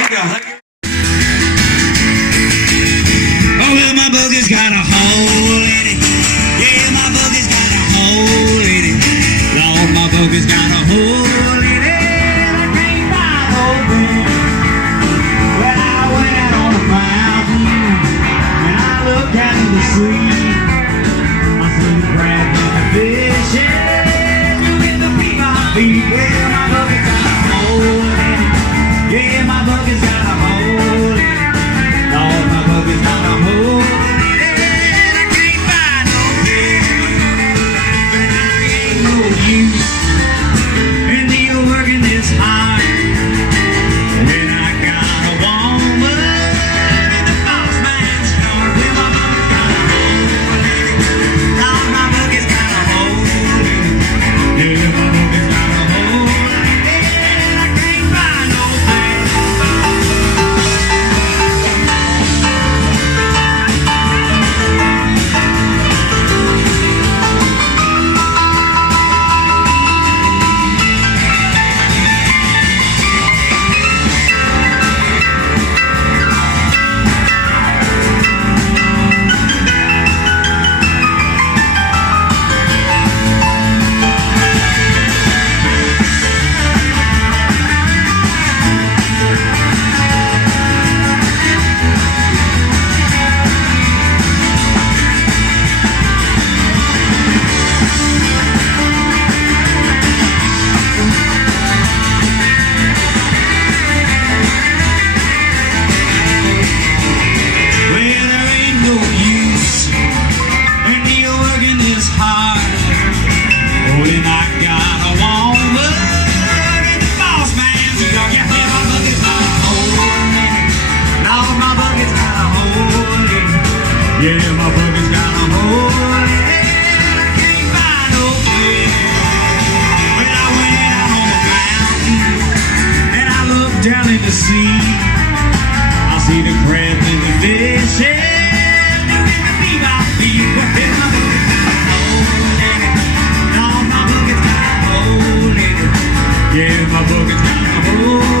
Thank you. Oh, well, my buggy's got a hole in it. Yeah, my buggy's got a hole in it. Lord, my buggy's got a hole in it. I can't find open. Well, I went out on the mountain and I looked out in the sea. I see the crab and the fish and you get the beat my feet. Well, my buggy's got a hole in it. Yeah, my buggy's got a hole in it. Lord, my buggy's got a hole in it. I can't find no fish. But I ain't no use in the working this hard. When I got a woman in the boss man's yard. Well, my buggy's got a hole in it. Lord, my buggy's got a hole in it. Yeah, my buggy's got a hole in it. I can't find no fish. Yeah, my buggy's got a hole in it. I can't find no fish. When I went out on the mountain and I looked down in the sea, I see the crabs and the fish and you get the beat my feet. Well, my buggy's got a hole in it. No, my buggy's got a hole in it. Yeah, my buggy's got a hole in it.